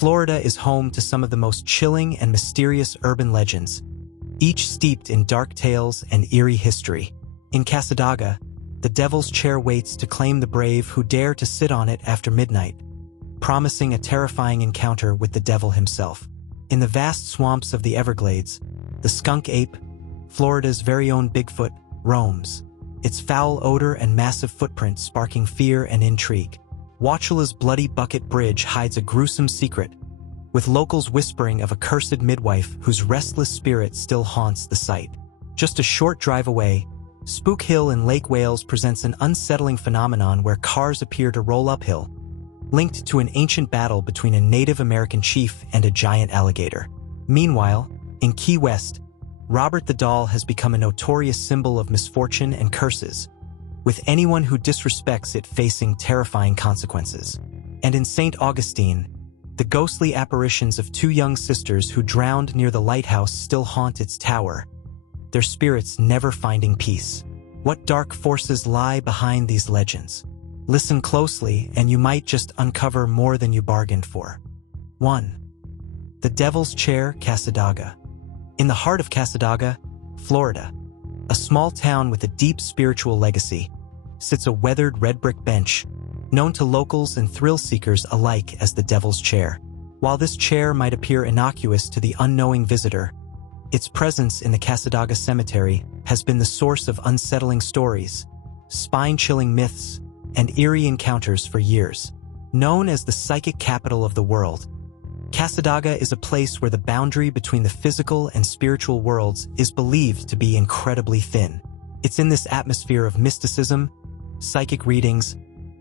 Florida is home to some of the most chilling and mysterious urban legends, each steeped in dark tales and eerie history. In Cassadaga, the Devil's Chair waits to claim the brave who dare to sit on it after midnight, promising a terrifying encounter with the devil himself. In the vast swamps of the Everglades, the Skunk Ape, Florida's very own Bigfoot, roams, its foul odor and massive footprint sparking fear and intrigue. Wauchula's bloody bucket bridge hides a gruesome secret, with locals whispering of a cursed midwife whose restless spirit still haunts the site. Just a short drive away, Spook Hill in Lake Wales presents an unsettling phenomenon where cars appear to roll uphill, linked to an ancient battle between a Native American chief and a giant alligator. Meanwhile, in Key West, Robert the Doll has become a notorious symbol of misfortune and curses, with anyone who disrespects it facing terrifying consequences. And in St. Augustine, the ghostly apparitions of two young sisters who drowned near the Lighthouse still haunt its tower, their spirits never finding peace. What dark forces lie behind these legends? Listen closely and you might just uncover more than you bargained for. 1. The Devil's Chair, Cassadaga. In the heart of Cassadaga, Florida, a small town with a deep spiritual legacy, sits a weathered red brick bench, known to locals and thrill-seekers alike as the Devil's Chair. While this chair might appear innocuous to the unknowing visitor, its presence in the Cassadaga Cemetery has been the source of unsettling stories, spine-chilling myths, and eerie encounters for years. Known as the psychic capital of the world, Cassadaga is a place where the boundary between the physical and spiritual worlds is believed to be incredibly thin. It's in this atmosphere of mysticism, psychic readings,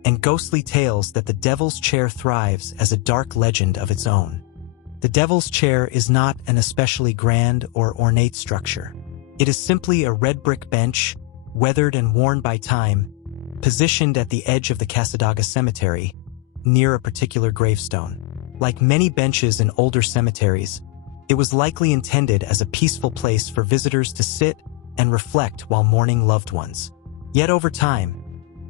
and ghostly tales that the Devil's Chair thrives as a dark legend of its own. The Devil's Chair is not an especially grand or ornate structure. It is simply a red brick bench, weathered and worn by time, positioned at the edge of the Cassadaga Cemetery, near a particular gravestone. Like many benches in older cemeteries, it was likely intended as a peaceful place for visitors to sit and reflect while mourning loved ones. Yet over time,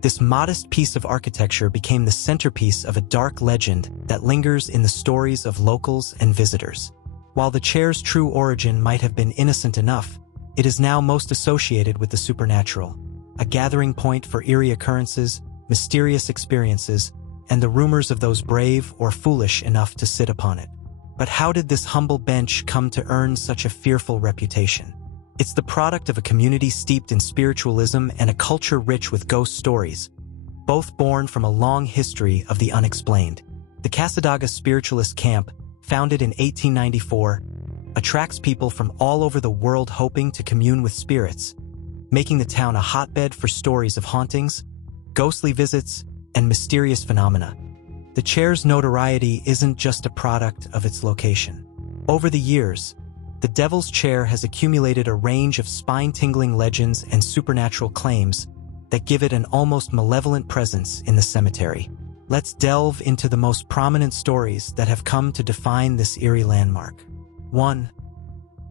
this modest piece of architecture became the centerpiece of a dark legend that lingers in the stories of locals and visitors. While the chair's true origin might have been innocent enough, it is now most associated with the supernatural, a gathering point for eerie occurrences, mysterious experiences, and the rumors of those brave or foolish enough to sit upon it. But how did this humble bench come to earn such a fearful reputation? It's the product of a community steeped in spiritualism and a culture rich with ghost stories, both born from a long history of the unexplained. The Cassadaga Spiritualist Camp, founded in 1894, attracts people from all over the world hoping to commune with spirits, making the town a hotbed for stories of hauntings, ghostly visits, and mysterious phenomena. The chair's notoriety isn't just a product of its location. Over the years, the Devil's Chair has accumulated a range of spine-tingling legends and supernatural claims that give it an almost malevolent presence in the cemetery. Let's delve into the most prominent stories that have come to define this eerie landmark. 1.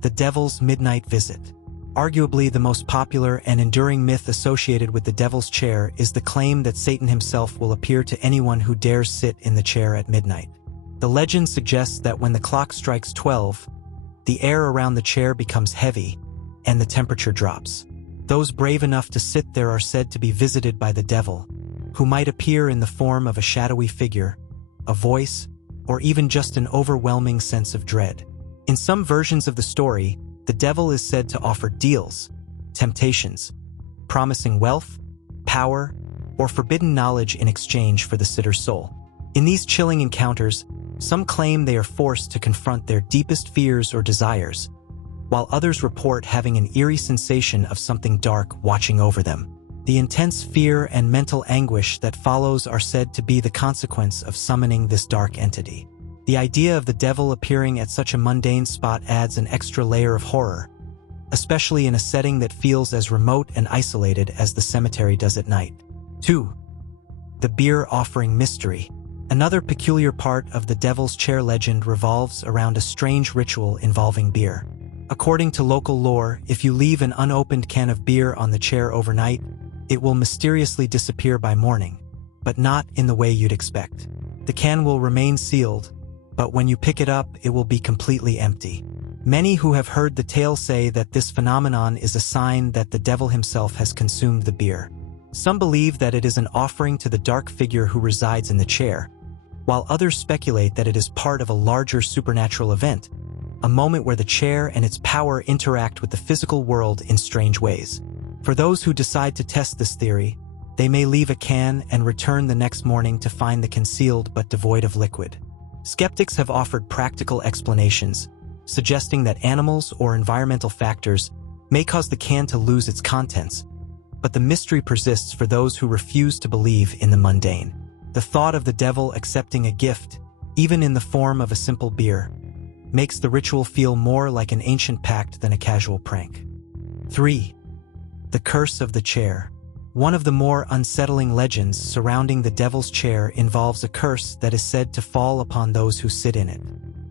The Devil's Midnight Visit. Arguably the most popular and enduring myth associated with the Devil's Chair is the claim that Satan himself will appear to anyone who dares sit in the chair at midnight. The legend suggests that when the clock strikes 12, the air around the chair becomes heavy, and the temperature drops. Those brave enough to sit there are said to be visited by the devil, who might appear in the form of a shadowy figure, a voice, or even just an overwhelming sense of dread. In some versions of the story, the devil is said to offer deals, temptations, promising wealth, power, or forbidden knowledge in exchange for the sitter's soul. In these chilling encounters, some claim they are forced to confront their deepest fears or desires, while others report having an eerie sensation of something dark watching over them. The intense fear and mental anguish that follows are said to be the consequence of summoning this dark entity. The idea of the devil appearing at such a mundane spot adds an extra layer of horror, especially in a setting that feels as remote and isolated as the cemetery does at night. 2. The Beer Offering Mystery. Another peculiar part of the Devil's Chair legend revolves around a strange ritual involving beer. According to local lore, if you leave an unopened can of beer on the chair overnight, it will mysteriously disappear by morning, but not in the way you'd expect. The can will remain sealed, but when you pick it up, it will be completely empty. Many who have heard the tale say that this phenomenon is a sign that the devil himself has consumed the beer. Some believe that it is an offering to the dark figure who resides in the chair, while others speculate that it is part of a larger supernatural event, a moment where the chair and its power interact with the physical world in strange ways. For those who decide to test this theory, they may leave a can and return the next morning to find the concealed but devoid of liquid. Skeptics have offered practical explanations, suggesting that animals or environmental factors may cause the can to lose its contents, but the mystery persists for those who refuse to believe in the mundane. The thought of the devil accepting a gift, even in the form of a simple beer, makes the ritual feel more like an ancient pact than a casual prank. 3. The Curse of the Chair. One of the more unsettling legends surrounding the devil's chair involves a curse that is said to fall upon those who sit in it.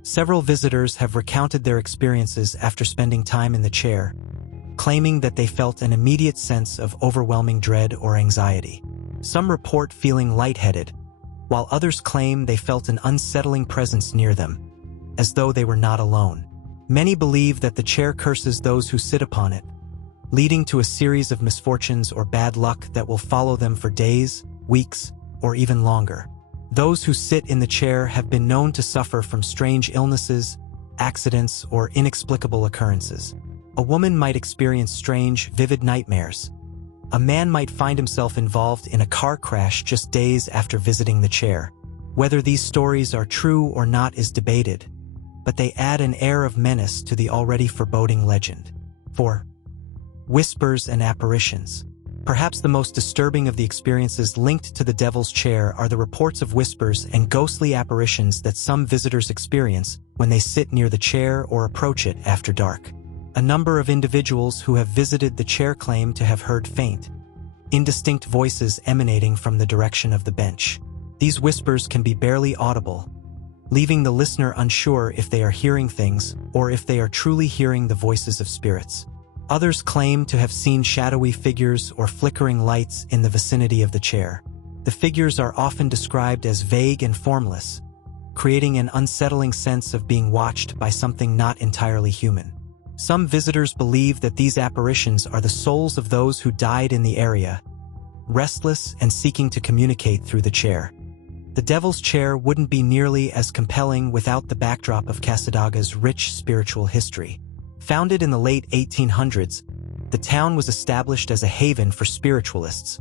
Several visitors have recounted their experiences after spending time in the chair, claiming that they felt an immediate sense of overwhelming dread or anxiety. Some report feeling lightheaded, while others claim they felt an unsettling presence near them, as though they were not alone. Many believe that the chair curses those who sit upon it, leading to a series of misfortunes or bad luck that will follow them for days, weeks, or even longer. Those who sit in the chair have been known to suffer from strange illnesses, accidents, or inexplicable occurrences. A woman might experience strange, vivid nightmares. A man might find himself involved in a car crash just days after visiting the chair. Whether these stories are true or not is debated, but they add an air of menace to the already foreboding legend. 4. Whispers and apparitions. Perhaps the most disturbing of the experiences linked to the devil's chair are the reports of whispers and ghostly apparitions that some visitors experience when they sit near the chair or approach it after dark. A number of individuals who have visited the chair claim to have heard faint, indistinct voices emanating from the direction of the bench. These whispers can be barely audible, leaving the listener unsure if they are hearing things or if they are truly hearing the voices of spirits. Others claim to have seen shadowy figures or flickering lights in the vicinity of the chair. The figures are often described as vague and formless, creating an unsettling sense of being watched by something not entirely human. Some visitors believe that these apparitions are the souls of those who died in the area, restless and seeking to communicate through the chair. The devil's chair wouldn't be nearly as compelling without the backdrop of Cassadaga's rich spiritual history. Founded in the late 1800s, the town was established as a haven for spiritualists,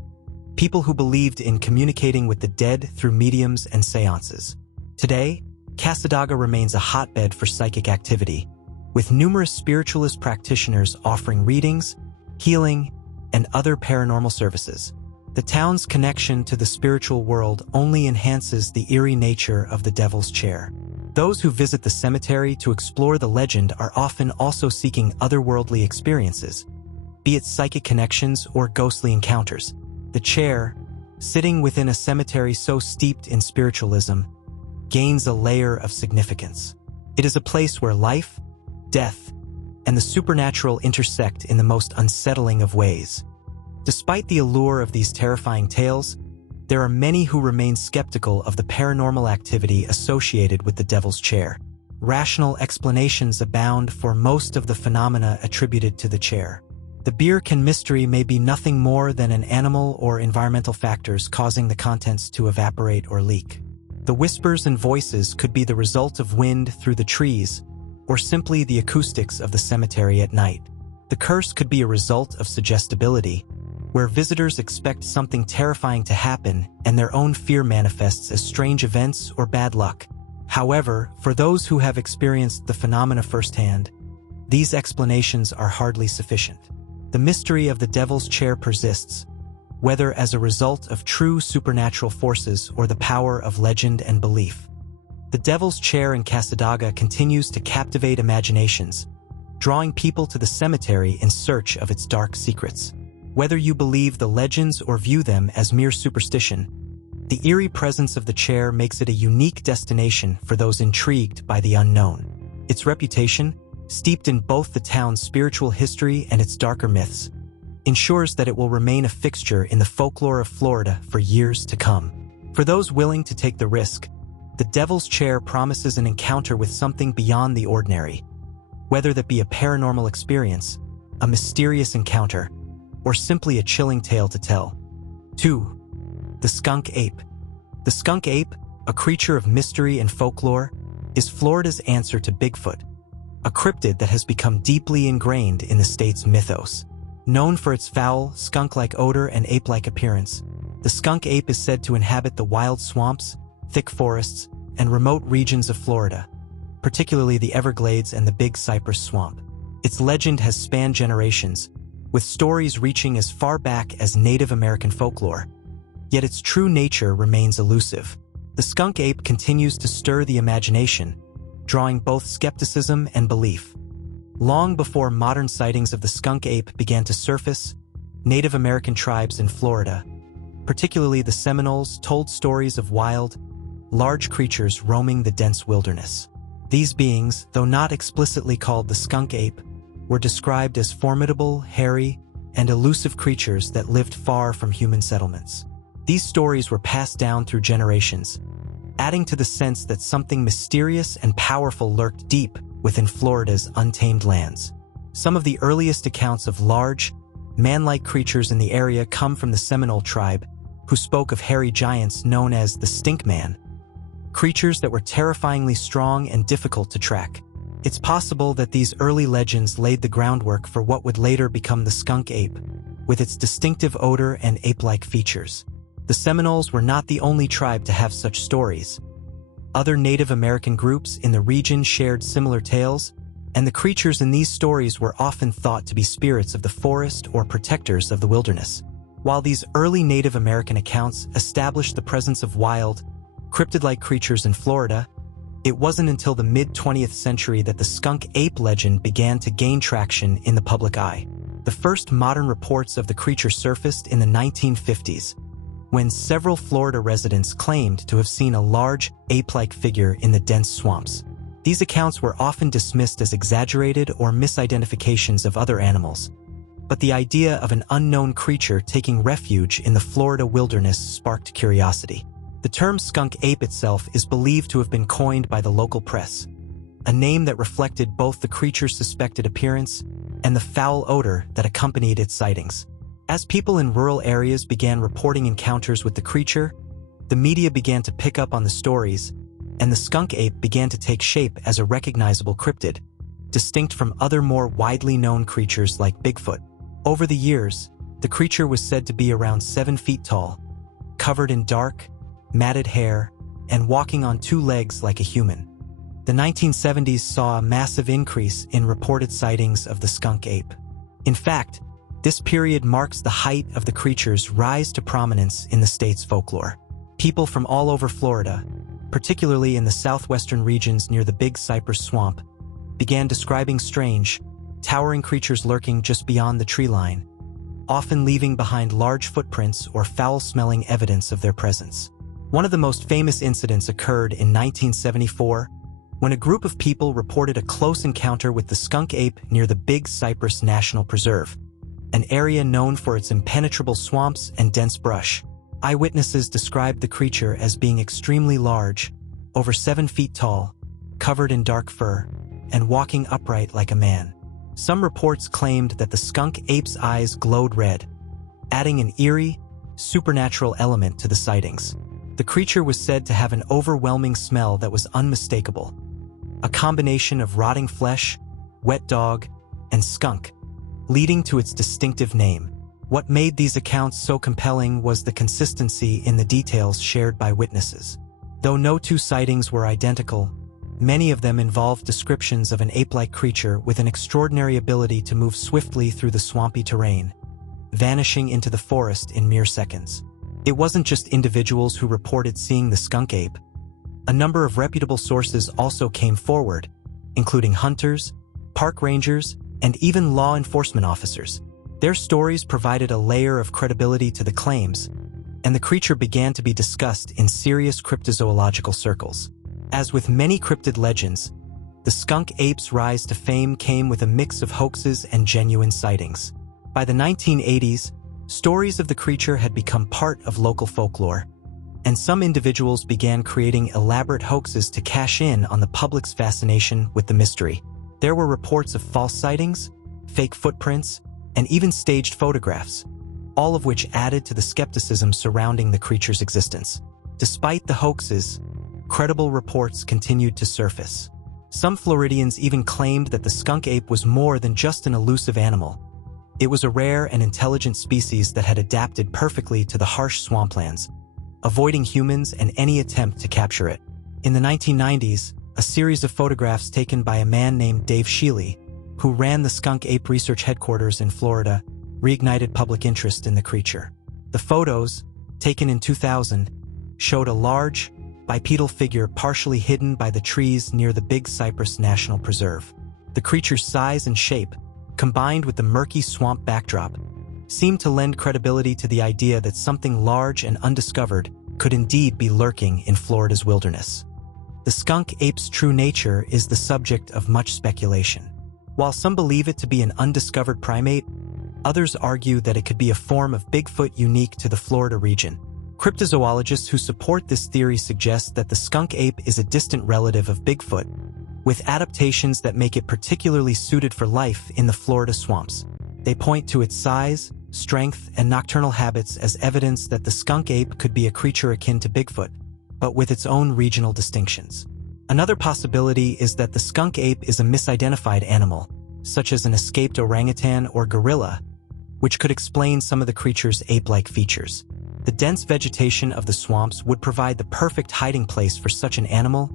people who believed in communicating with the dead through mediums and seances. Today, Cassadaga remains a hotbed for psychic activity, with numerous spiritualist practitioners offering readings, healing, and other paranormal services. The town's connection to the spiritual world only enhances the eerie nature of the devil's chair. Those who visit the cemetery to explore the legend are often also seeking otherworldly experiences, be it psychic connections or ghostly encounters. The chair, sitting within a cemetery so steeped in spiritualism, gains a layer of significance. It is a place where life, death, and the supernatural intersect in the most unsettling of ways. Despite the allure of these terrifying tales, there are many who remain skeptical of the paranormal activity associated with the devil's chair. Rational explanations abound for most of the phenomena attributed to the chair. The beer can mystery may be nothing more than an animal or environmental factors causing the contents to evaporate or leak. The whispers and voices could be the result of wind through the trees, or simply the acoustics of the cemetery at night. The curse could be a result of suggestibility, where visitors expect something terrifying to happen and their own fear manifests as strange events or bad luck. However, for those who have experienced the phenomena firsthand, these explanations are hardly sufficient. The mystery of the devil's chair persists, whether as a result of true supernatural forces or the power of legend and belief. The devil's chair in Cassadaga continues to captivate imaginations, drawing people to the cemetery in search of its dark secrets. Whether you believe the legends or view them as mere superstition, the eerie presence of the chair makes it a unique destination for those intrigued by the unknown. Its reputation, steeped in both the town's spiritual history and its darker myths, ensures that it will remain a fixture in the folklore of Florida for years to come. For those willing to take the risk, The Devil's Chair promises an encounter with something beyond the ordinary, whether that be a paranormal experience, a mysterious encounter, or simply a chilling tale to tell. 2. The Skunk Ape. The skunk ape, a creature of mystery and folklore, is Florida's answer to Bigfoot, a cryptid that has become deeply ingrained in the state's mythos. Known for its foul, skunk-like odor and ape-like appearance, the skunk ape is said to inhabit the wild swamps, thick forests, and remote regions of Florida, particularly the Everglades and the Big Cypress Swamp. Its legend has spanned generations, with stories reaching as far back as Native American folklore. Yet its true nature remains elusive. The skunk ape continues to stir the imagination, drawing both skepticism and belief. Long before modern sightings of the skunk ape began to surface, Native American tribes in Florida, particularly the Seminoles, told stories of wild, large creatures roaming the dense wilderness. These beings, though not explicitly called the skunk ape, were described as formidable, hairy, and elusive creatures that lived far from human settlements. These stories were passed down through generations, adding to the sense that something mysterious and powerful lurked deep within Florida's untamed lands. Some of the earliest accounts of large, man-like creatures in the area come from the Seminole tribe, who spoke of hairy giants known as the Stink Man, creatures that were terrifyingly strong and difficult to track. It's possible that these early legends laid the groundwork for what would later become the skunk ape, with its distinctive odor and ape-like features. The Seminoles were not the only tribe to have such stories. Other Native American groups in the region shared similar tales, and the creatures in these stories were often thought to be spirits of the forest or protectors of the wilderness. While these early Native American accounts established the presence of wild, cryptid-like creatures in Florida, it wasn't until the mid-20th century that the skunk ape legend began to gain traction in the public eye. The first modern reports of the creature surfaced in the 1950s, when several Florida residents claimed to have seen a large, ape-like figure in the dense swamps. These accounts were often dismissed as exaggerated or misidentifications of other animals, but the idea of an unknown creature taking refuge in the Florida wilderness sparked curiosity. The term skunk ape itself is believed to have been coined by the local press, a name that reflected both the creature's suspected appearance and the foul odor that accompanied its sightings. As people in rural areas began reporting encounters with the creature, the media began to pick up on the stories, and the skunk ape began to take shape as a recognizable cryptid, distinct from other more widely known creatures like Bigfoot. Over the years, the creature was said to be around 7 feet tall, covered in dark, matted hair, and walking on 2 legs like a human. The 1970s saw a massive increase in reported sightings of the skunk ape. In fact, this period marks the height of the creature's rise to prominence in the state's folklore. People from all over Florida, particularly in the southwestern regions near the Big Cypress Swamp, began describing strange, towering creatures lurking just beyond the tree line, often leaving behind large footprints or foul-smelling evidence of their presence. One of the most famous incidents occurred in 1974, when a group of people reported a close encounter with the skunk ape near the Big Cypress National Preserve, an area known for its impenetrable swamps and dense brush. Eyewitnesses described the creature as being extremely large, over 7 feet tall, covered in dark fur, and walking upright like a man. Some reports claimed that the skunk ape's eyes glowed red, adding an eerie, supernatural element to the sightings. The creature was said to have an overwhelming smell that was unmistakable, a combination of rotting flesh, wet dog, and skunk, leading to its distinctive name. What made these accounts so compelling was the consistency in the details shared by witnesses. Though no 2 sightings were identical, many of them involved descriptions of an ape-like creature with an extraordinary ability to move swiftly through the swampy terrain, vanishing into the forest in mere seconds. It wasn't just individuals who reported seeing the skunk ape. A number of reputable sources also came forward, including hunters, park rangers, and even law enforcement officers. Their stories provided a layer of credibility to the claims, and the creature began to be discussed in serious cryptozoological circles. As with many cryptid legends, the skunk ape's rise to fame came with a mix of hoaxes and genuine sightings. By the 1980s, stories of the creature had become part of local folklore, and some individuals began creating elaborate hoaxes to cash in on the public's fascination with the mystery. There were reports of false sightings, fake footprints, and even staged photographs, all of which added to the skepticism surrounding the creature's existence. Despite the hoaxes, credible reports continued to surface. Some Floridians even claimed that the skunk ape was more than just an elusive animal. It was a rare and intelligent species that had adapted perfectly to the harsh swamplands, avoiding humans and any attempt to capture it. In the 1990s, a series of photographs taken by a man named Dave Shealy, who ran the Skunk Ape Research Headquarters in Florida, reignited public interest in the creature. The photos, taken in 2000, showed a large, bipedal figure partially hidden by the trees near the Big Cypress National Preserve. The creature's size and shape, combined with the murky swamp backdrop, seemed to lend credibility to the idea that something large and undiscovered could indeed be lurking in Florida's wilderness. The skunk ape's true nature is the subject of much speculation. While some believe it to be an undiscovered primate, others argue that it could be a form of Bigfoot unique to the Florida region. Cryptozoologists who support this theory suggest that the skunk ape is a distant relative of Bigfoot, with adaptations that make it particularly suited for life in the Florida swamps. They point to its size, strength, and nocturnal habits as evidence that the skunk ape could be a creature akin to Bigfoot, but with its own regional distinctions. Another possibility is that the skunk ape is a misidentified animal, such as an escaped orangutan or gorilla, which could explain some of the creature's ape-like features. The dense vegetation of the swamps would provide the perfect hiding place for such an animal,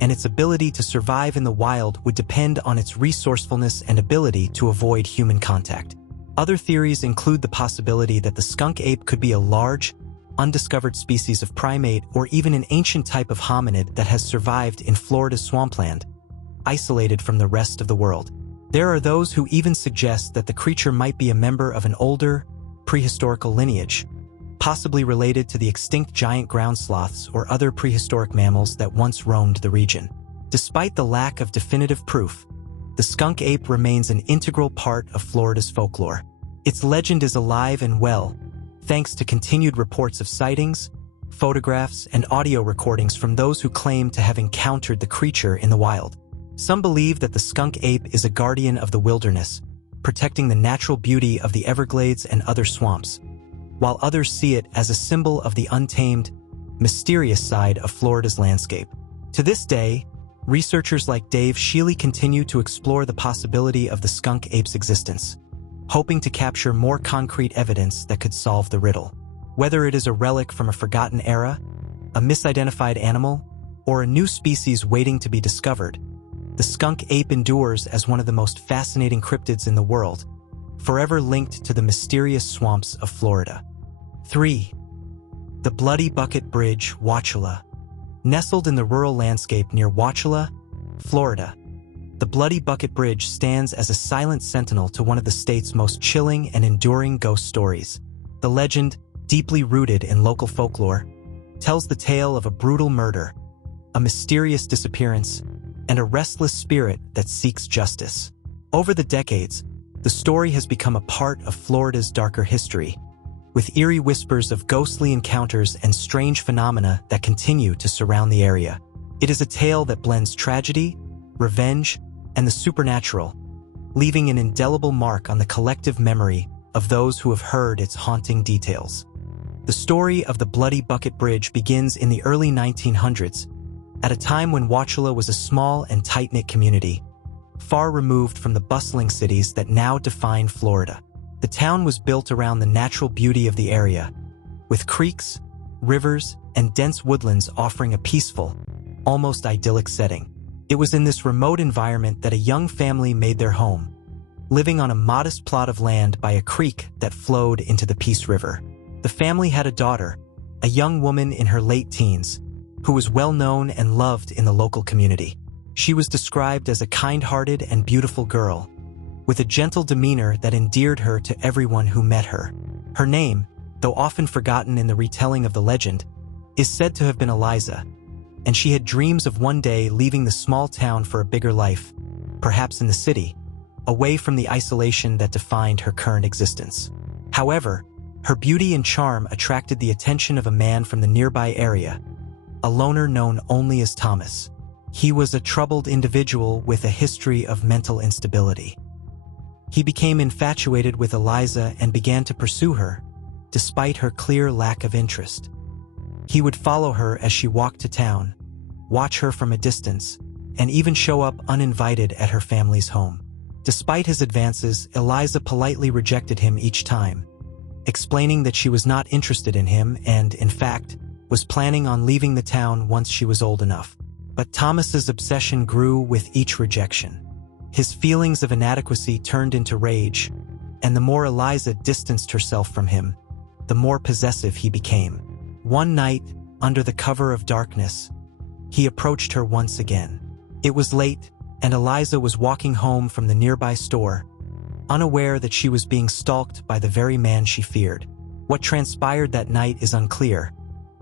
and its ability to survive in the wild would depend on its resourcefulness and ability to avoid human contact. Other theories include the possibility that the skunk ape could be a large, undiscovered species of primate or even an ancient type of hominid that has survived in Florida's swampland, isolated from the rest of the world. There are those who even suggest that the creature might be a member of an older, prehistorical lineage, possibly related to the extinct giant ground sloths or other prehistoric mammals that once roamed the region. Despite the lack of definitive proof, the skunk ape remains an integral part of Florida's folklore. Its legend is alive and well, thanks to continued reports of sightings, photographs, and audio recordings from those who claim to have encountered the creature in the wild. Some believe that the skunk ape is a guardian of the wilderness, protecting the natural beauty of the Everglades and other swamps, while others see it as a symbol of the untamed, mysterious side of Florida's landscape. To this day, researchers like Dave Shealy continue to explore the possibility of the skunk ape's existence, hoping to capture more concrete evidence that could solve the riddle. Whether it is a relic from a forgotten era, a misidentified animal, or a new species waiting to be discovered, the skunk ape endures as one of the most fascinating cryptids in the world, forever linked to the mysterious swamps of Florida. 3. The Bloody Bucket Bridge, Wauchula. Nestled in the rural landscape near Wauchula, Florida, the Bloody Bucket Bridge stands as a silent sentinel to one of the state's most chilling and enduring ghost stories. The legend, deeply rooted in local folklore, tells the tale of a brutal murder, a mysterious disappearance, and a restless spirit that seeks justice. Over the decades, the story has become a part of Florida's darker history, with eerie whispers of ghostly encounters and strange phenomena that continue to surround the area. It is a tale that blends tragedy, revenge, and the supernatural, leaving an indelible mark on the collective memory of those who have heard its haunting details. The story of the Bloody Bucket Bridge begins in the early 1900s, at a time when Wauchula was a small and tight-knit community, far removed from the bustling cities that now define Florida. The town was built around the natural beauty of the area, with creeks, rivers, and dense woodlands offering a peaceful, almost idyllic setting. It was in this remote environment that a young family made their home, living on a modest plot of land by a creek that flowed into the Peace River. The family had a daughter, a young woman in her late teens, who was well known and loved in the local community. She was described as a kind-hearted and beautiful girl, with a gentle demeanor that endeared her to everyone who met her. Her name, though often forgotten in the retelling of the legend, is said to have been Eliza, and she had dreams of one day leaving the small town for a bigger life, perhaps in the city, away from the isolation that defined her current existence. However, Her beauty and charm attracted the attention of a man from the nearby area, a loner known only as Thomas. He was a troubled individual with a history of mental instability. He became infatuated with Eliza and began to pursue her, despite her clear lack of interest. He would follow her as she walked to town, watch her from a distance, and even show up uninvited at her family's home. Despite his advances, Eliza politely rejected him each time, explaining that she was not interested in him and, in fact, was planning on leaving the town once she was old enough. But Thomas's obsession grew with each rejection. His feelings of inadequacy turned into rage, and the more Eliza distanced herself from him, the more possessive he became. One night, under the cover of darkness, he approached her once again. It was late, and Eliza was walking home from the nearby store, unaware that she was being stalked by the very man she feared. What transpired that night is unclear,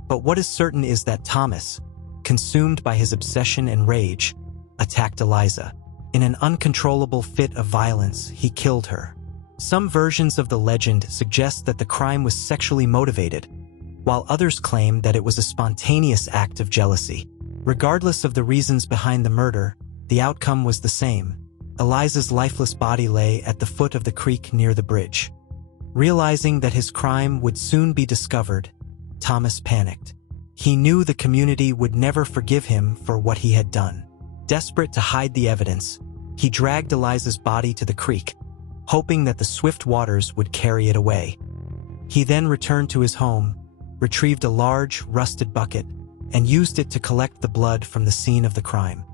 but what is certain is that Thomas, consumed by his obsession and rage, attacked Eliza. In an uncontrollable fit of violence, he killed her. Some versions of the legend suggest that the crime was sexually motivated, while others claim that it was a spontaneous act of jealousy. Regardless of the reasons behind the murder, the outcome was the same. Eliza's lifeless body lay at the foot of the creek near the bridge. Realizing that his crime would soon be discovered, Thomas panicked. He knew the community would never forgive him for what he had done. Desperate to hide the evidence, he dragged Eliza's body to the creek, hoping that the swift waters would carry it away. He then returned to his home, retrieved a large, rusted bucket, and used it to collect the blood from the scene of the crime.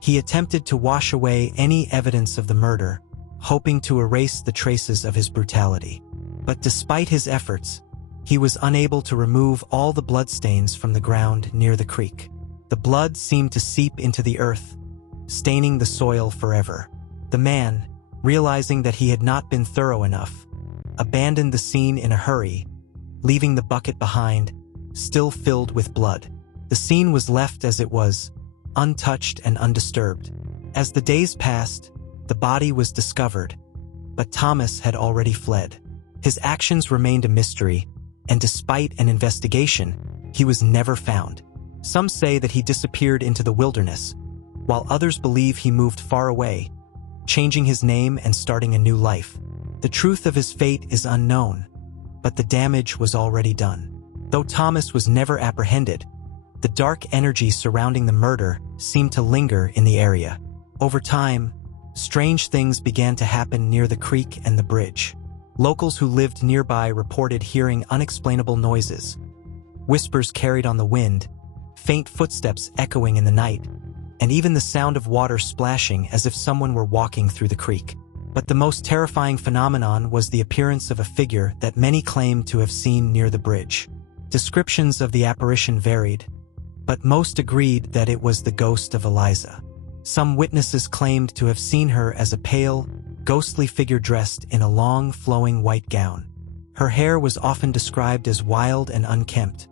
He attempted to wash away any evidence of the murder, hoping to erase the traces of his brutality. But despite his efforts, he was unable to remove all the bloodstains from the ground near the creek. The blood seemed to seep into the earth, staining the soil forever. The man, realizing that he had not been thorough enough, abandoned the scene in a hurry, leaving the bucket behind, still filled with blood. The scene was left as it was, untouched and undisturbed. As the days passed, the body was discovered, but Thomas had already fled. His actions remained a mystery, and despite an investigation, he was never found. Some say that he disappeared into the wilderness, while others believe he moved far away, changing his name and starting a new life. The truth of his fate is unknown, but the damage was already done. Though Thomas was never apprehended, the dark energy surrounding the murder seemed to linger in the area. Over time, strange things began to happen near the creek and the bridge. Locals who lived nearby reported hearing unexplainable noises, whispers carried on the wind, faint footsteps echoing in the night, and even the sound of water splashing as if someone were walking through the creek. But the most terrifying phenomenon was the appearance of a figure that many claimed to have seen near the bridge. Descriptions of the apparition varied, but most agreed that it was the ghost of Eliza. Some witnesses claimed to have seen her as a pale, ghostly figure dressed in a long, flowing white gown. Her hair was often described as wild and unkempt,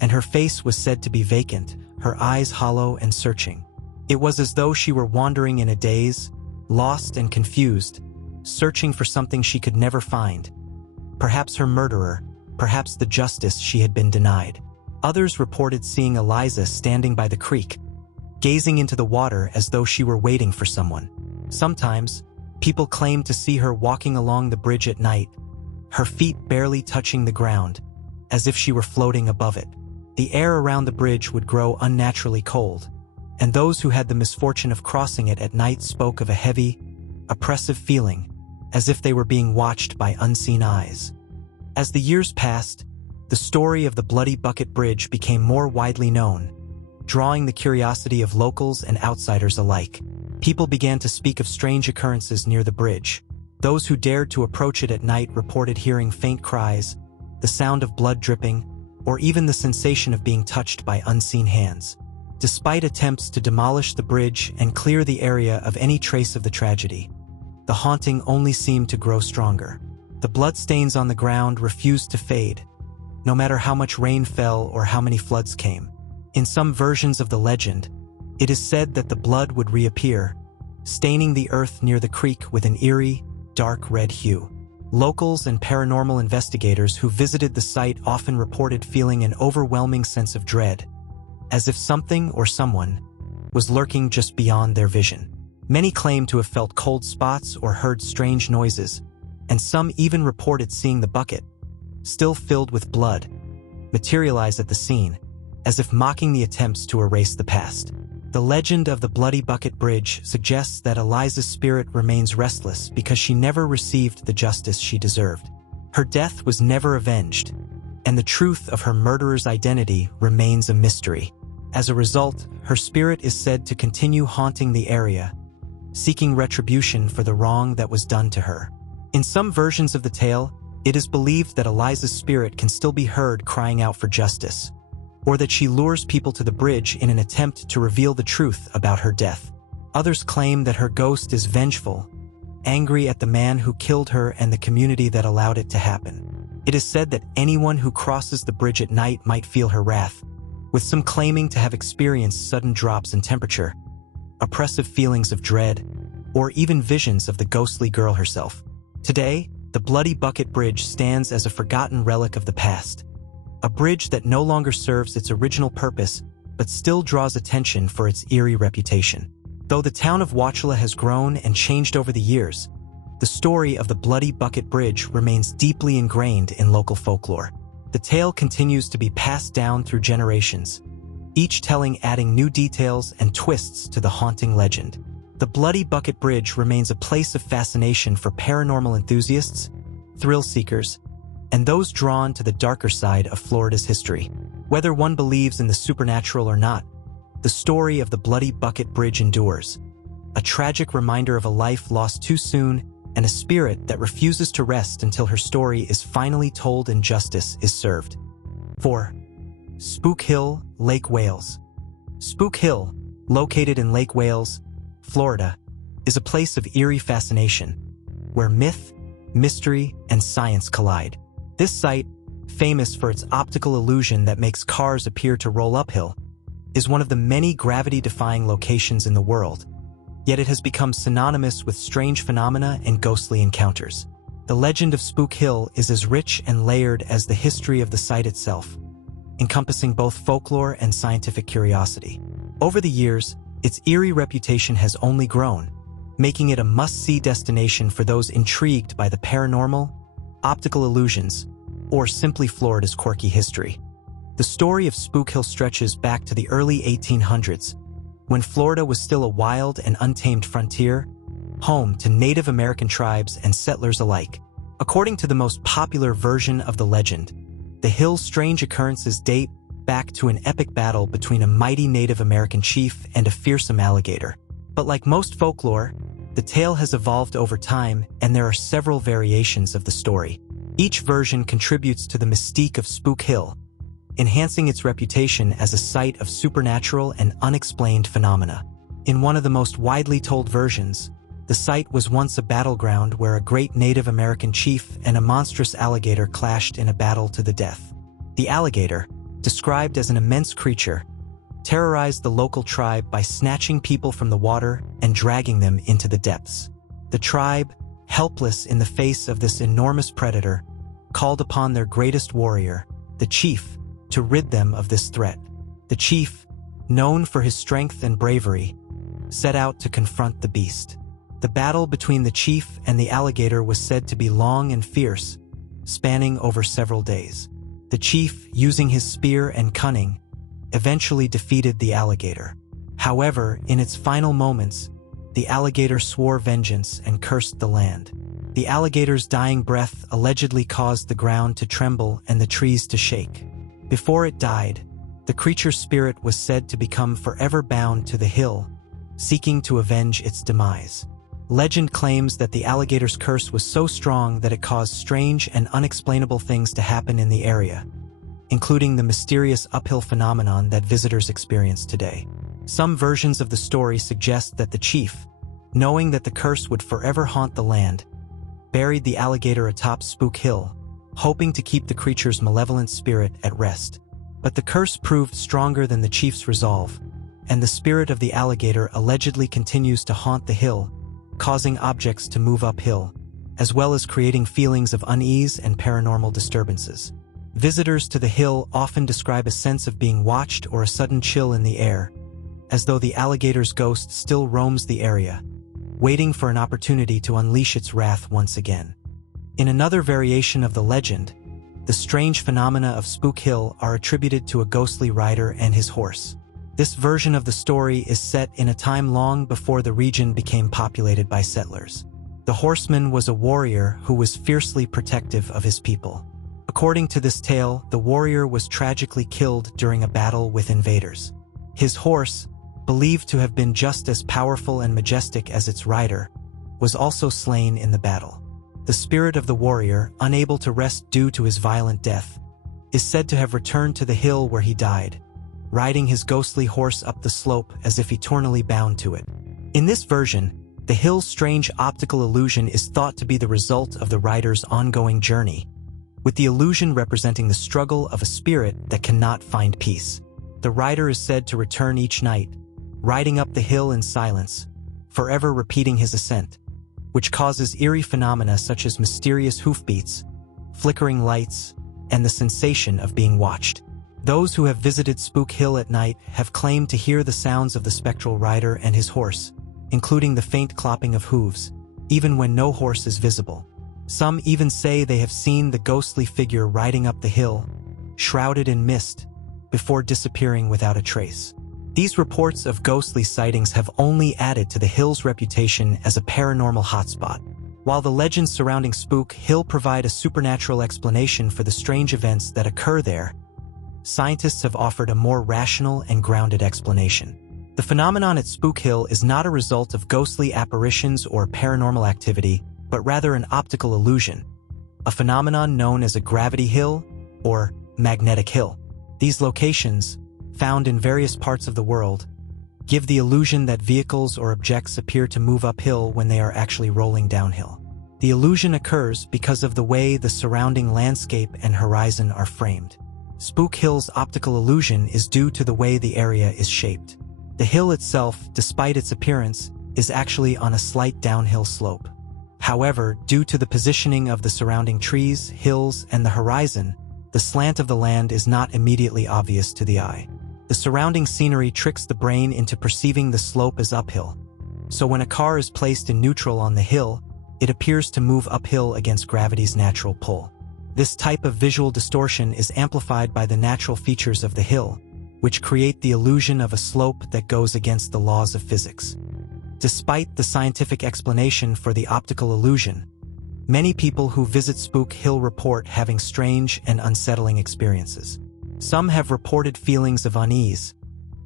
and her face was said to be vacant, her eyes hollow and searching. It was as though she were wandering in a daze, lost and confused, searching for something she could never find. Perhaps her murderer, perhaps the justice she had been denied. Others reported seeing Eliza standing by the creek, gazing into the water as though she were waiting for someone. Sometimes, people claimed to see her walking along the bridge at night, her feet barely touching the ground, as if she were floating above it. The air around the bridge would grow unnaturally cold, and those who had the misfortune of crossing it at night spoke of a heavy, oppressive feeling, as if they were being watched by unseen eyes. As the years passed, the story of the Bloody Bucket Bridge became more widely known, drawing the curiosity of locals and outsiders alike. People began to speak of strange occurrences near the bridge. Those who dared to approach it at night reported hearing faint cries, the sound of blood dripping, or even the sensation of being touched by unseen hands. Despite attempts to demolish the bridge and clear the area of any trace of the tragedy, the haunting only seemed to grow stronger. The bloodstains on the ground refused to fade, no matter how much rain fell or how many floods came. In some versions of the legend, it is said that the blood would reappear, staining the earth near the creek with an eerie, dark red hue. Locals and paranormal investigators who visited the site often reported feeling an overwhelming sense of dread, as if something or someone was lurking just beyond their vision. Many claim to have felt cold spots or heard strange noises, and some even reported seeing the bucket, still filled with blood, materialize at the scene, as if mocking the attempts to erase the past. The legend of the Bloody Bucket Bridge suggests that Eliza's spirit remains restless because she never received the justice she deserved. Her death was never avenged, and the truth of her murderer's identity remains a mystery. As a result, her spirit is said to continue haunting the area, seeking retribution for the wrong that was done to her. In some versions of the tale, it is believed that Eliza's spirit can still be heard crying out for justice, or that she lures people to the bridge in an attempt to reveal the truth about her death. Others claim that her ghost is vengeful, angry at the man who killed her and the community that allowed it to happen. It is said that anyone who crosses the bridge at night might feel her wrath, with some claiming to have experienced sudden drops in temperature, oppressive feelings of dread, or even visions of the ghostly girl herself. Today, the Bloody Bucket Bridge stands as a forgotten relic of the past, a bridge that no longer serves its original purpose but still draws attention for its eerie reputation. Though the town of Wauchula has grown and changed over the years, the story of the Bloody Bucket Bridge remains deeply ingrained in local folklore. The tale continues to be passed down through generations, each telling adding new details and twists to the haunting legend. The Bloody Bucket Bridge remains a place of fascination for paranormal enthusiasts, thrill seekers, and those drawn to the darker side of Florida's history. Whether one believes in the supernatural or not, the story of the Bloody Bucket Bridge endures, a tragic reminder of a life lost too soon and a spirit that refuses to rest until her story is finally told and justice is served. 4. Spook Hill, Lake Wales. Spook Hill, located in Lake Wales, Florida, is a place of eerie fascination, where myth, mystery, and science collide. This site, famous for its optical illusion that makes cars appear to roll uphill, is one of the many gravity-defying locations in the world, yet it has become synonymous with strange phenomena and ghostly encounters. The legend of Spook Hill is as rich and layered as the history of the site itself, encompassing both folklore and scientific curiosity. Over the years, its eerie reputation has only grown, making it a must-see destination for those intrigued by the paranormal, optical illusions, or simply Florida's quirky history. The story of Spook Hill stretches back to the early 1800s, when Florida was still a wild and untamed frontier, home to Native American tribes and settlers alike. According to the most popular version of the legend, the hill's strange occurrences date back to an epic battle between a mighty Native American chief and a fearsome alligator. But like most folklore, the tale has evolved over time, and there are several variations of the story. Each version contributes to the mystique of Spook Hill, enhancing its reputation as a site of supernatural and unexplained phenomena. In one of the most widely told versions, the site was once a battleground where a great Native American chief and a monstrous alligator clashed in a battle to the death. The alligator, described as an immense creature, terrorized the local tribe by snatching people from the water and dragging them into the depths. The tribe, helpless in the face of this enormous predator, called upon their greatest warrior, the chief, to rid them of this threat. The chief, known for his strength and bravery, set out to confront the beast. The battle between the chief and the alligator was said to be long and fierce, spanning over several days. The chief, using his spear and cunning, eventually defeated the alligator. However, in its final moments, the alligator swore vengeance and cursed the land. The alligator's dying breath allegedly caused the ground to tremble and the trees to shake. Before it died, the creature's spirit was said to become forever bound to the hill, seeking to avenge its demise. Legend claims that the alligator's curse was so strong that it caused strange and unexplainable things to happen in the area, including the mysterious uphill phenomenon that visitors experience today. Some versions of the story suggest that the chief, knowing that the curse would forever haunt the land, buried the alligator atop Spook Hill, hoping to keep the creature's malevolent spirit at rest. But the curse proved stronger than the chief's resolve, and the spirit of the alligator allegedly continues to haunt the hill, causing objects to move uphill, as well as creating feelings of unease and paranormal disturbances. Visitors to the hill often describe a sense of being watched or a sudden chill in the air, as though the alligator's ghost still roams the area, waiting for an opportunity to unleash its wrath once again. In another variation of the legend, the strange phenomena of Spook Hill are attributed to a ghostly rider and his horse. This version of the story is set in a time long before the region became populated by settlers. The horseman was a warrior who was fiercely protective of his people. According to this tale, the warrior was tragically killed during a battle with invaders. His horse, believed to have been just as powerful and majestic as its rider, was also slain in the battle. The spirit of the warrior, unable to rest due to his violent death, is said to have returned to the hill where he died, riding his ghostly horse up the slope as if eternally bound to it. In this version, the hill's strange optical illusion is thought to be the result of the rider's ongoing journey, with the illusion representing the struggle of a spirit that cannot find peace. The rider is said to return each night, riding up the hill in silence, forever repeating his ascent, which causes eerie phenomena such as mysterious hoofbeats, flickering lights, and the sensation of being watched. Those who have visited Spook Hill at night have claimed to hear the sounds of the spectral rider and his horse, including the faint clopping of hooves, even when no horse is visible. Some even say they have seen the ghostly figure riding up the hill, shrouded in mist, before disappearing without a trace. These reports of ghostly sightings have only added to the hill's reputation as a paranormal hotspot. While the legends surrounding Spook Hill provide a supernatural explanation for the strange events that occur there, scientists have offered a more rational and grounded explanation. The phenomenon at Spook Hill is not a result of ghostly apparitions or paranormal activity, but rather an optical illusion, a phenomenon known as a gravity hill or magnetic hill. These locations, found in various parts of the world, give the illusion that vehicles or objects appear to move uphill when they are actually rolling downhill. The illusion occurs because of the way the surrounding landscape and horizon are framed. Spook Hill's optical illusion is due to the way the area is shaped. The hill itself, despite its appearance, is actually on a slight downhill slope. However, due to the positioning of the surrounding trees, hills, and the horizon, the slant of the land is not immediately obvious to the eye. The surrounding scenery tricks the brain into perceiving the slope as uphill. So when a car is placed in neutral on the hill, it appears to move uphill against gravity's natural pull. This type of visual distortion is amplified by the natural features of the hill, which create the illusion of a slope that goes against the laws of physics. Despite the scientific explanation for the optical illusion, many people who visit Spook Hill report having strange and unsettling experiences. Some have reported feelings of unease,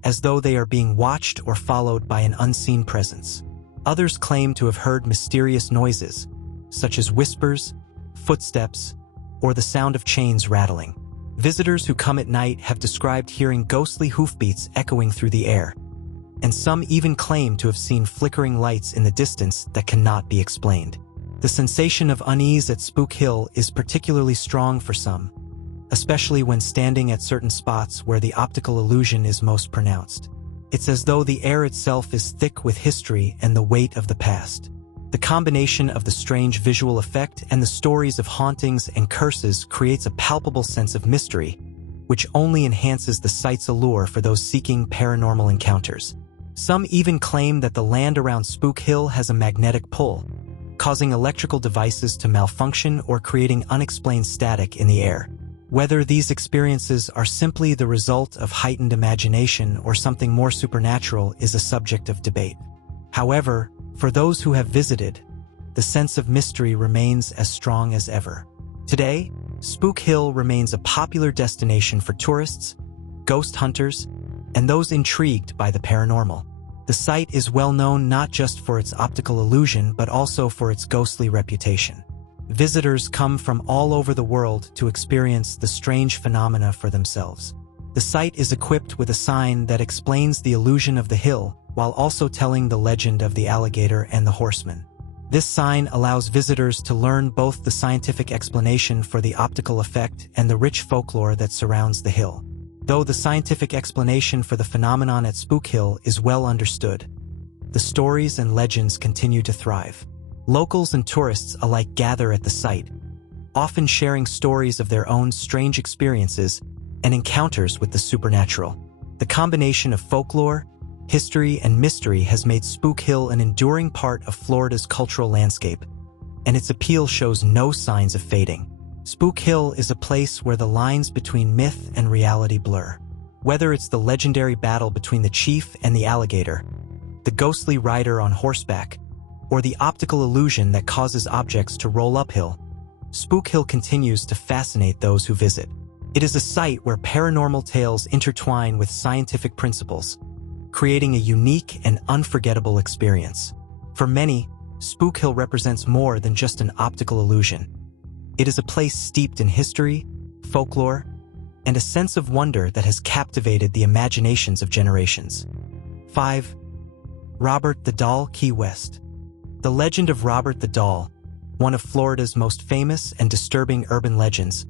as though they are being watched or followed by an unseen presence. Others claim to have heard mysterious noises, such as whispers, footsteps, or the sound of chains rattling. Visitors who come at night have described hearing ghostly hoofbeats echoing through the air, and some even claim to have seen flickering lights in the distance that cannot be explained. The sensation of unease at Spook Hill is particularly strong for some, especially when standing at certain spots where the optical illusion is most pronounced. It's as though the air itself is thick with history and the weight of the past. The combination of the strange visual effect and the stories of hauntings and curses creates a palpable sense of mystery, which only enhances the site's allure for those seeking paranormal encounters. Some even claim that the land around Spook Hill has a magnetic pull, causing electrical devices to malfunction or creating unexplained static in the air. Whether these experiences are simply the result of heightened imagination or something more supernatural is a subject of debate. However, for those who have visited, the sense of mystery remains as strong as ever. Today, Spook Hill remains a popular destination for tourists, ghost hunters, and those intrigued by the paranormal. The site is well known not just for its optical illusion but also for its ghostly reputation. Visitors come from all over the world to experience the strange phenomena for themselves. The site is equipped with a sign that explains the illusion of the hill, while also telling the legend of the alligator and the horseman. This sign allows visitors to learn both the scientific explanation for the optical effect and the rich folklore that surrounds the hill. Though the scientific explanation for the phenomenon at Spook Hill is well understood, the stories and legends continue to thrive. Locals and tourists alike gather at the site, often sharing stories of their own strange experiences and encounters with the supernatural. The combination of folklore, history, and mystery has made Spook Hill an enduring part of Florida's cultural landscape, and its appeal shows no signs of fading. Spook Hill is a place where the lines between myth and reality blur. Whether it's the legendary battle between the chief and the alligator, the ghostly rider on horseback, or the optical illusion that causes objects to roll uphill, Spook Hill continues to fascinate those who visit. It is a site where paranormal tales intertwine with scientific principles, creating a unique and unforgettable experience. For many, Spook Hill represents more than just an optical illusion. It is a place steeped in history, folklore, and a sense of wonder that has captivated the imaginations of generations. 5. Robert the Doll, Key West. The legend of Robert the Doll, one of Florida's most famous and disturbing urban legends,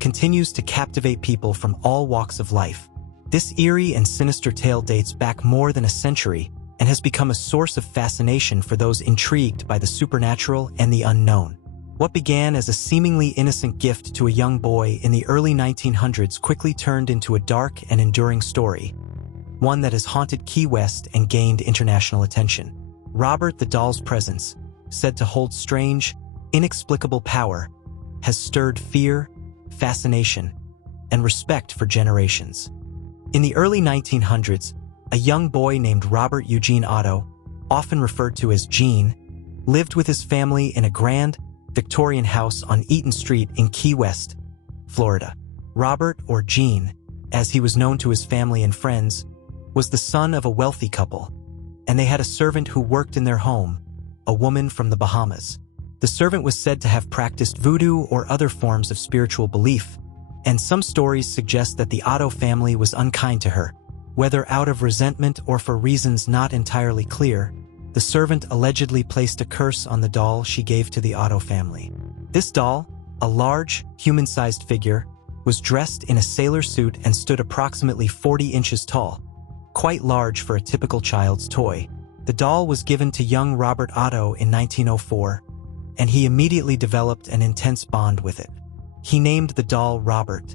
continues to captivate people from all walks of life. This eerie and sinister tale dates back more than a century and has become a source of fascination for those intrigued by the supernatural and the unknown. What began as a seemingly innocent gift to a young boy in the early 1900s quickly turned into a dark and enduring story, one that has haunted Key West and gained international attention. Robert the Doll's presence, said to hold strange, inexplicable power, has stirred fear, fascination, and respect for generations. In the early 1900s, a young boy named Robert Eugene Otto, often referred to as Gene, lived with his family in a grand, Victorian house on Eaton Street in Key West, Florida. Robert, or Gene, as he was known to his family and friends, was the son of a wealthy couple, and they had a servant who worked in their home, a woman from the Bahamas. The servant was said to have practiced voodoo or other forms of spiritual belief, and some stories suggest that the Otto family was unkind to her. Whether out of resentment or for reasons not entirely clear, the servant allegedly placed a curse on the doll she gave to the Otto family. This doll, a large, human-sized figure, was dressed in a sailor suit and stood approximately 40 inches tall, quite large for a typical child's toy. The doll was given to young Robert Otto in 1904, and he immediately developed an intense bond with it. He named the doll Robert,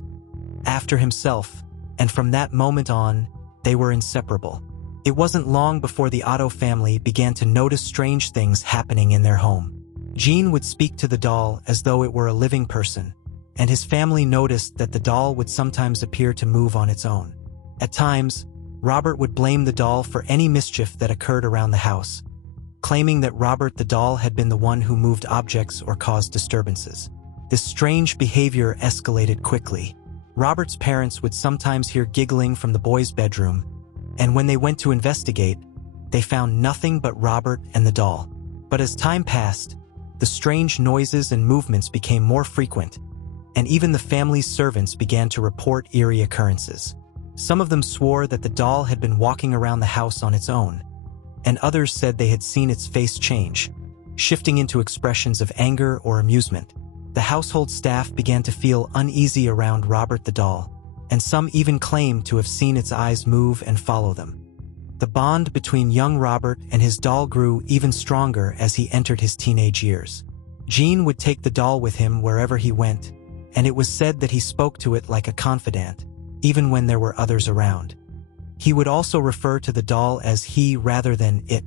after himself, and from that moment on, they were inseparable. It wasn't long before the Otto family began to notice strange things happening in their home. Gene would speak to the doll as though it were a living person, and his family noticed that the doll would sometimes appear to move on its own. At times, Robert would blame the doll for any mischief that occurred around the house, claiming that Robert the doll had been the one who moved objects or caused disturbances. This strange behavior escalated quickly. Robert's parents would sometimes hear giggling from the boy's bedroom, and when they went to investigate, they found nothing but Robert and the doll. But as time passed, the strange noises and movements became more frequent, and even the family's servants began to report eerie occurrences. Some of them swore that the doll had been walking around the house on its own, and others said they had seen its face change, shifting into expressions of anger or amusement. The household staff began to feel uneasy around Robert the doll, and some even claimed to have seen its eyes move and follow them. The bond between young Robert and his doll grew even stronger as he entered his teenage years. Gene would take the doll with him wherever he went, and it was said that he spoke to it like a confidant, even when there were others around. He would also refer to the doll as he rather than it,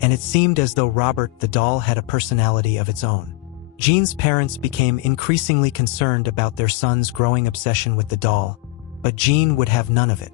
and it seemed as though Robert the doll had a personality of its own. Gene's parents became increasingly concerned about their son's growing obsession with the doll, but Gene would have none of it.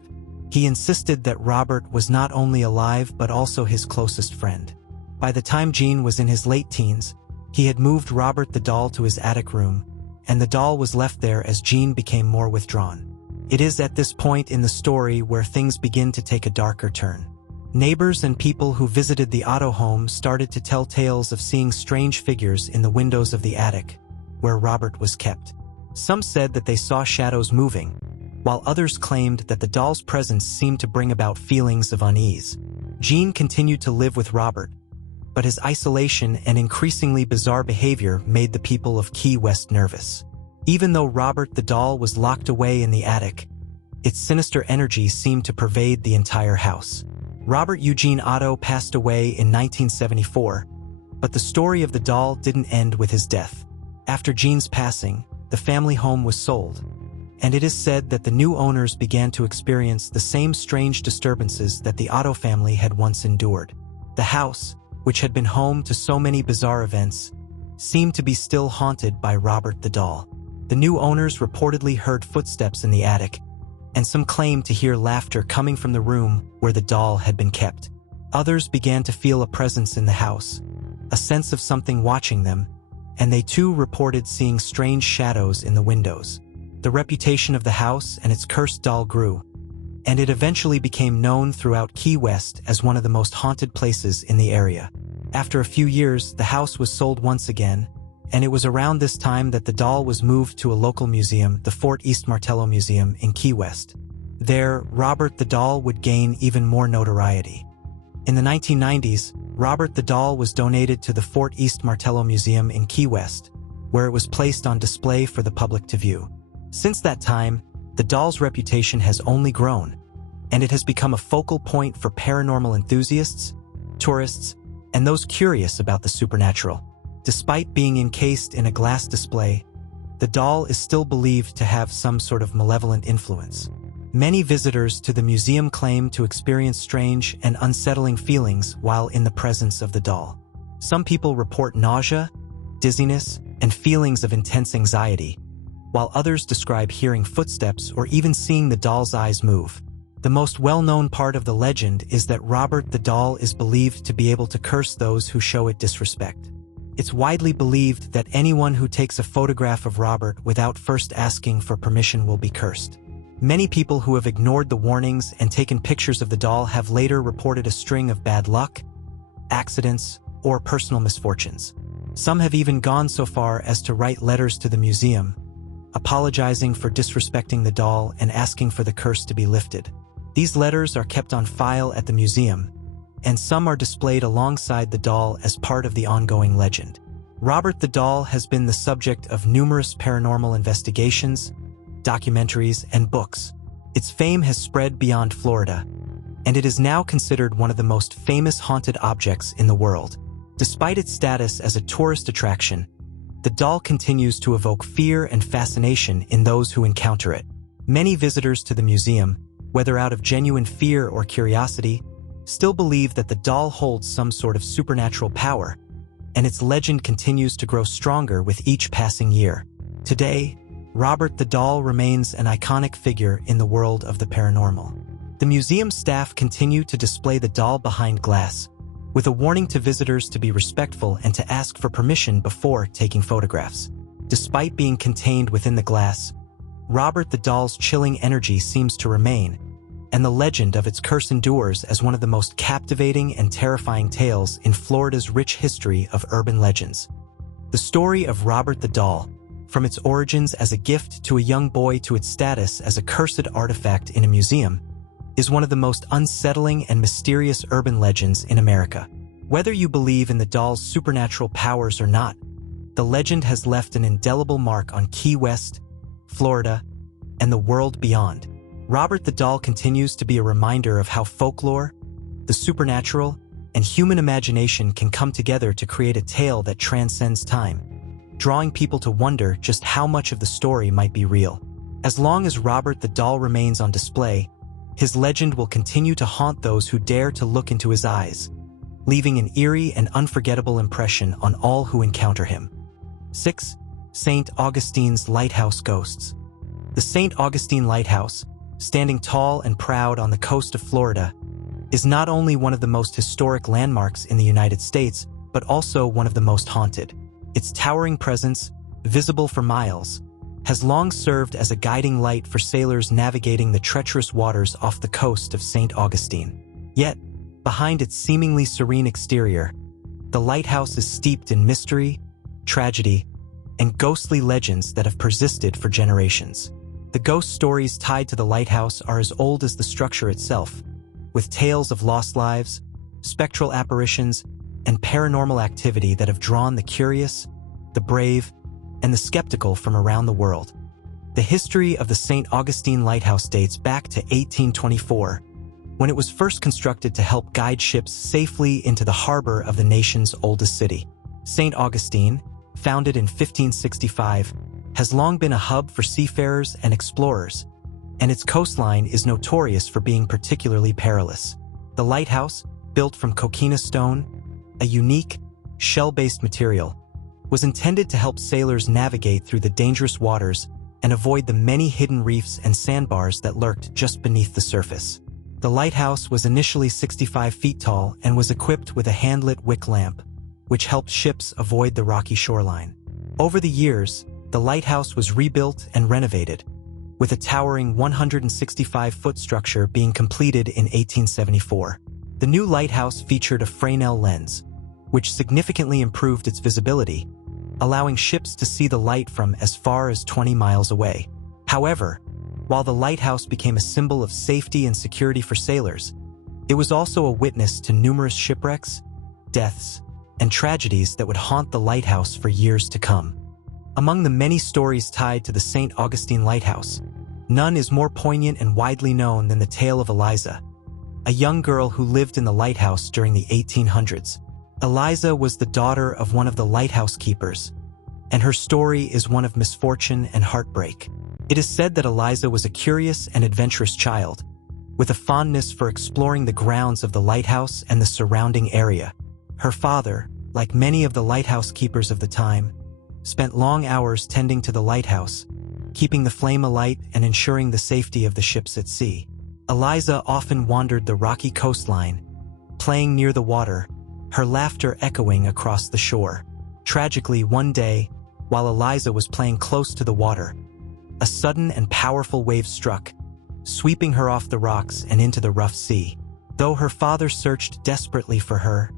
He insisted that Robert was not only alive but also his closest friend. By the time Gene was in his late teens, he had moved Robert the doll to his attic room, and the doll was left there as Gene became more withdrawn. It is at this point in the story where things begin to take a darker turn. Neighbors and people who visited the Otto home started to tell tales of seeing strange figures in the windows of the attic, where Robert was kept. Some said that they saw shadows moving, while others claimed that the doll's presence seemed to bring about feelings of unease. Gene continued to live with Robert, but his isolation and increasingly bizarre behavior made the people of Key West nervous. Even though Robert the doll was locked away in the attic, its sinister energy seemed to pervade the entire house. Robert Eugene Otto passed away in 1974, But the story of the doll didn't end with his death. After Jean's passing, the family home was sold, and it is said that the new owners began to experience the same strange disturbances that the Otto family had once endured. The house, which had been home to so many bizarre events, seemed to be still haunted by Robert the doll. The new owners reportedly heard footsteps in the attic, and some claimed to hear laughter coming from the room where the doll had been kept. Others began to feel a presence in the house, a sense of something watching them, and they too reported seeing strange shadows in the windows. The reputation of the house and its cursed doll grew, and it eventually became known throughout Key West as one of the most haunted places in the area. After a few years, the house was sold once again, and it was around this time that the doll was moved to a local museum, the Fort East Martello Museum in Key West. There, Robert the doll would gain even more notoriety. In the 1990s, Robert the doll was donated to the Fort East Martello Museum in Key West, where it was placed on display for the public to view. Since that time, the doll's reputation has only grown, and it has become a focal point for paranormal enthusiasts, tourists, and those curious about the supernatural. Despite being encased in a glass display, the doll is still believed to have some sort of malevolent influence. Many visitors to the museum claim to experience strange and unsettling feelings while in the presence of the doll. Some people report nausea, dizziness, and feelings of intense anxiety, while others describe hearing footsteps or even seeing the doll's eyes move. The most well-known part of the legend is that Robert the doll is believed to be able to curse those who show it disrespect. It's widely believed that anyone who takes a photograph of Robert without first asking for permission will be cursed. Many people who have ignored the warnings and taken pictures of the doll have later reported a string of bad luck, accidents, or personal misfortunes. Some have even gone so far as to write letters to the museum, apologizing for disrespecting the doll and asking for the curse to be lifted. These letters are kept on file at the museum, and some are displayed alongside the doll as part of the ongoing legend. Robert the doll has been the subject of numerous paranormal investigations, documentaries, and books. Its fame has spread beyond Florida, and it is now considered one of the most famous haunted objects in the world. Despite its status as a tourist attraction, the doll continues to evoke fear and fascination in those who encounter it. Many visitors to the museum, whether out of genuine fear or curiosity, still believe that the doll holds some sort of supernatural power, and its legend continues to grow stronger with each passing year. Today, Robert the doll remains an iconic figure in the world of the paranormal. The museum staff continue to display the doll behind glass, with a warning to visitors to be respectful and to ask for permission before taking photographs. Despite being contained within the glass, Robert the doll's chilling energy seems to remain, and the legend of its curse endures as one of the most captivating and terrifying tales in Florida's rich history of urban legends. The story of Robert the doll, from its origins as a gift to a young boy to its status as a cursed artifact in a museum, is one of the most unsettling and mysterious urban legends in America. Whether you believe in the doll's supernatural powers or not, the legend has left an indelible mark on Key West, Florida, and the world beyond. Robert the doll continues to be a reminder of how folklore, the supernatural, and human imagination can come together to create a tale that transcends time, drawing people to wonder just how much of the story might be real. As long as Robert the doll remains on display, his legend will continue to haunt those who dare to look into his eyes, leaving an eerie and unforgettable impression on all who encounter him. 6. St. Augustine's Lighthouse Ghosts. The St. Augustine Lighthouse, standing tall and proud on the coast of Florida, is not only one of the most historic landmarks in the United States, but also one of the most haunted. Its towering presence, visible for miles, has long served as a guiding light for sailors navigating the treacherous waters off the coast of St. Augustine. Yet, behind its seemingly serene exterior, the lighthouse is steeped in mystery, tragedy, and ghostly legends that have persisted for generations. The ghost stories tied to the lighthouse are as old as the structure itself, with tales of lost lives, spectral apparitions, and paranormal activity that have drawn the curious, the brave, and the skeptical from around the world. The history of the St. Augustine Lighthouse dates back to 1824, when it was first constructed to help guide ships safely into the harbor of the nation's oldest city. St. Augustine, founded in 1565, has long been a hub for seafarers and explorers, and its coastline is notorious for being particularly perilous. The lighthouse, built from coquina stone, a unique, shell-based material, was intended to help sailors navigate through the dangerous waters and avoid the many hidden reefs and sandbars that lurked just beneath the surface. The lighthouse was initially 65 feet tall and was equipped with a hand-lit wick lamp, which helped ships avoid the rocky shoreline. Over the years, the lighthouse was rebuilt and renovated, with a towering 165-foot structure being completed in 1874. The new lighthouse featured a Fresnel lens, which significantly improved its visibility, allowing ships to see the light from as far as 20 miles away. However, while the lighthouse became a symbol of safety and security for sailors, it was also a witness to numerous shipwrecks, deaths, and tragedies that would haunt the lighthouse for years to come. Among the many stories tied to the St. Augustine Lighthouse, none is more poignant and widely known than the tale of Eliza, a young girl who lived in the lighthouse during the 1800s. Eliza was the daughter of one of the lighthouse keepers, and her story is one of misfortune and heartbreak. It is said that Eliza was a curious and adventurous child, with a fondness for exploring the grounds of the lighthouse and the surrounding area. Her father, like many of the lighthouse keepers of the time, spent long hours tending to the lighthouse, keeping the flame alight and ensuring the safety of the ships at sea. Eliza often wandered the rocky coastline, playing near the water, her laughter echoing across the shore. Tragically, one day, while Eliza was playing close to the water, a sudden and powerful wave struck, sweeping her off the rocks and into the rough sea. Though her father searched desperately for her,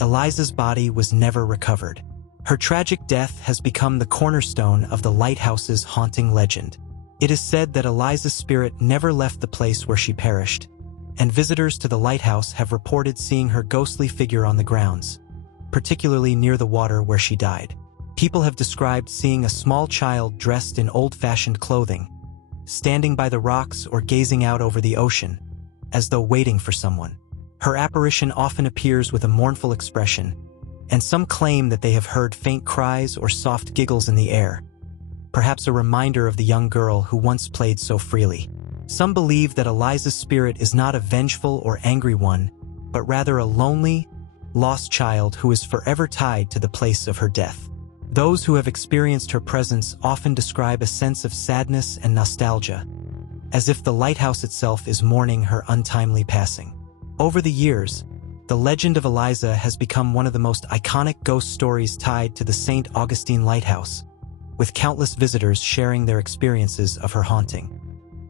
Eliza's body was never recovered. Her tragic death has become the cornerstone of the lighthouse's haunting legend. It is said that Eliza's spirit never left the place where she perished, and visitors to the lighthouse have reported seeing her ghostly figure on the grounds, particularly near the water where she died. People have described seeing a small child dressed in old-fashioned clothing, standing by the rocks or gazing out over the ocean, as though waiting for someone. Her apparition often appears with a mournful expression, and some claim that they have heard faint cries or soft giggles in the air, perhaps a reminder of the young girl who once played so freely. Some believe that Eliza's spirit is not a vengeful or angry one, but rather a lonely, lost child who is forever tied to the place of her death. Those who have experienced her presence often describe a sense of sadness and nostalgia, as if the lighthouse itself is mourning her untimely passing. Over the years, the legend of Eliza has become one of the most iconic ghost stories tied to the St. Augustine Lighthouse, with countless visitors sharing their experiences of her haunting.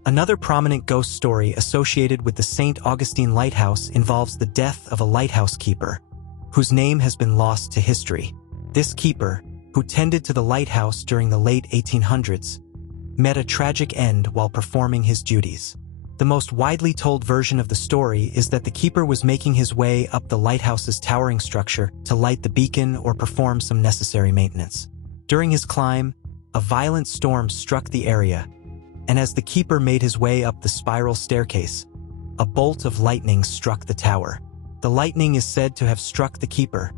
Another prominent ghost story associated with the St. Augustine Lighthouse involves the death of a lighthouse keeper, whose name has been lost to history. This keeper, who tended to the lighthouse during the late 1800s, met a tragic end while performing his duties. The most widely told version of the story is that the keeper was making his way up the lighthouse's towering structure to light the beacon or perform some necessary maintenance. During his climb, a violent storm struck the area, and as the keeper made his way up the spiral staircase, a bolt of lightning struck the tower. The lightning is said to have struck the keeper,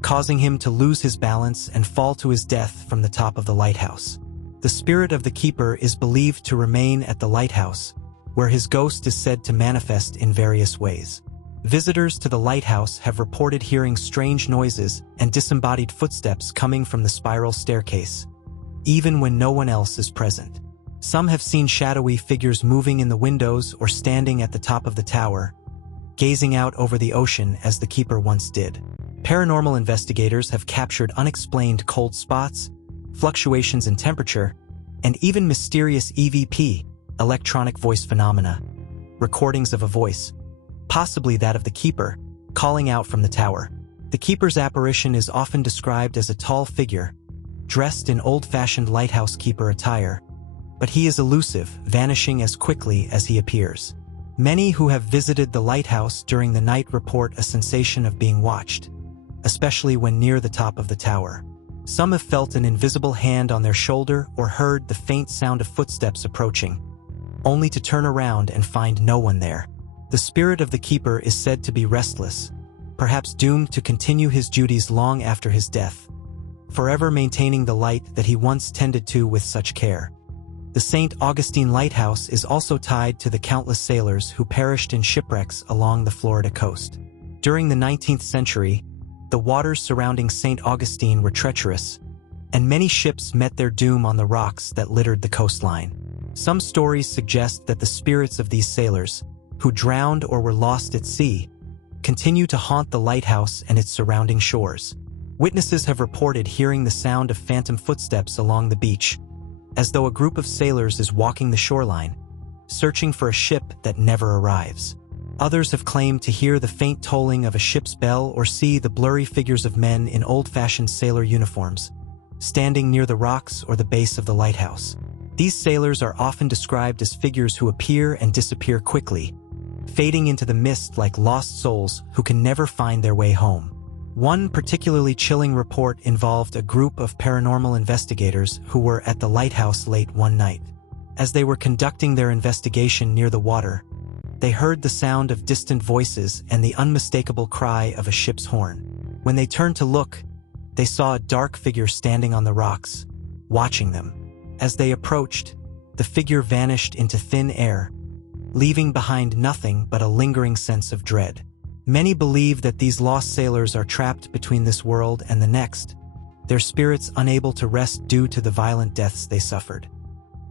causing him to lose his balance and fall to his death from the top of the lighthouse. The spirit of the keeper is believed to remain at the lighthouse, where his ghost is said to manifest in various ways. Visitors to the lighthouse have reported hearing strange noises and disembodied footsteps coming from the spiral staircase, even when no one else is present. Some have seen shadowy figures moving in the windows or standing at the top of the tower, gazing out over the ocean as the keeper once did. Paranormal investigators have captured unexplained cold spots, fluctuations in temperature, and even mysterious EVP, electronic voice phenomena, recordings of a voice, possibly that of the keeper, calling out from the tower. The keeper's apparition is often described as a tall figure, dressed in old-fashioned lighthouse keeper attire, but he is elusive, vanishing as quickly as he appears. Many who have visited the lighthouse during the night report a sensation of being watched, especially when near the top of the tower. Some have felt an invisible hand on their shoulder or heard the faint sound of footsteps approaching, only to turn around and find no one there. The spirit of the keeper is said to be restless, perhaps doomed to continue his duties long after his death, forever maintaining the light that he once tended to with such care. The St. Augustine Lighthouse is also tied to the countless sailors who perished in shipwrecks along the Florida coast. During the 19th century, the waters surrounding St. Augustine were treacherous, and many ships met their doom on the rocks that littered the coastline. Some stories suggest that the spirits of these sailors, who drowned or were lost at sea, continue to haunt the lighthouse and its surrounding shores. Witnesses have reported hearing the sound of phantom footsteps along the beach, as though a group of sailors is walking the shoreline, searching for a ship that never arrives. Others have claimed to hear the faint tolling of a ship's bell or see the blurry figures of men in old-fashioned sailor uniforms, standing near the rocks or the base of the lighthouse. These sailors are often described as figures who appear and disappear quickly, fading into the mist like lost souls who can never find their way home. One particularly chilling report involved a group of paranormal investigators who were at the lighthouse late one night. As they were conducting their investigation near the water, they heard the sound of distant voices and the unmistakable cry of a ship's horn. When they turned to look, they saw a dark figure standing on the rocks, watching them. As they approached, the figure vanished into thin air, leaving behind nothing but a lingering sense of dread. Many believe that these lost sailors are trapped between this world and the next, their spirits unable to rest due to the violent deaths they suffered.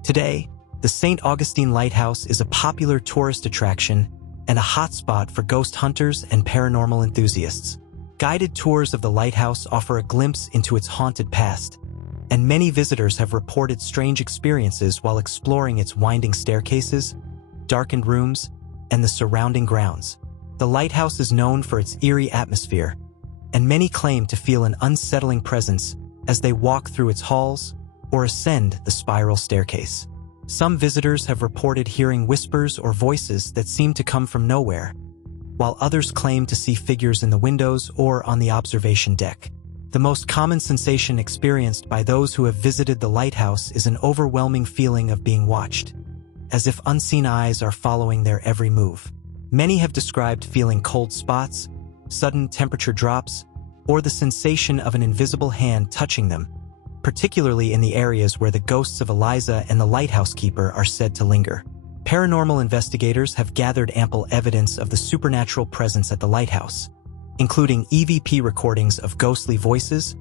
Today, the St. Augustine Lighthouse is a popular tourist attraction and a hotspot for ghost hunters and paranormal enthusiasts. Guided tours of the lighthouse offer a glimpse into its haunted past, and many visitors have reported strange experiences while exploring its winding staircases, darkened rooms, and the surrounding grounds. The lighthouse is known for its eerie atmosphere, and many claim to feel an unsettling presence as they walk through its halls or ascend the spiral staircase. Some visitors have reported hearing whispers or voices that seem to come from nowhere, while others claim to see figures in the windows or on the observation deck. The most common sensation experienced by those who have visited the lighthouse is an overwhelming feeling of being watched, as if unseen eyes are following their every move. Many have described feeling cold spots, sudden temperature drops, or the sensation of an invisible hand touching them, particularly in the areas where the ghosts of Eliza and the lighthouse keeper are said to linger. Paranormal investigators have gathered ample evidence of the supernatural presence at the lighthouse, including EVP recordings of ghostly voices,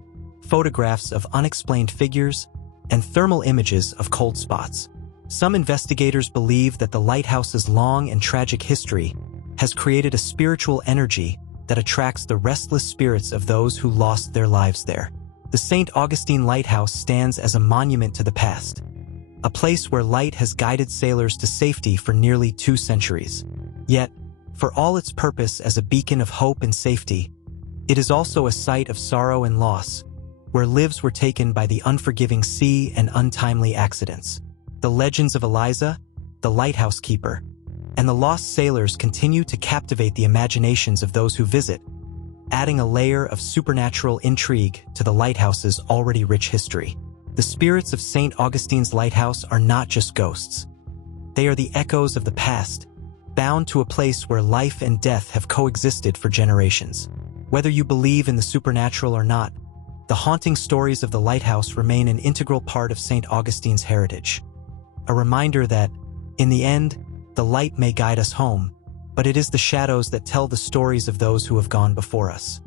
photographs of unexplained figures, and thermal images of cold spots. Some investigators believe that the lighthouse's long and tragic history has created a spiritual energy that attracts the restless spirits of those who lost their lives there. The St. Augustine Lighthouse stands as a monument to the past, a place where light has guided sailors to safety for nearly 2 centuries. Yet, for all its purpose as a beacon of hope and safety, it is also a site of sorrow and loss, where lives were taken by the unforgiving sea and untimely accidents. The legends of Eliza, the lighthouse keeper, and the lost sailors continue to captivate the imaginations of those who visit, adding a layer of supernatural intrigue to the lighthouse's already rich history. The spirits of St. Augustine's Lighthouse are not just ghosts. They are the echoes of the past, bound to a place where life and death have coexisted for generations. Whether you believe in the supernatural or not, the haunting stories of the lighthouse remain an integral part of St. Augustine's heritage. A reminder that, in the end, the light may guide us home, but it is the shadows that tell the stories of those who have gone before us.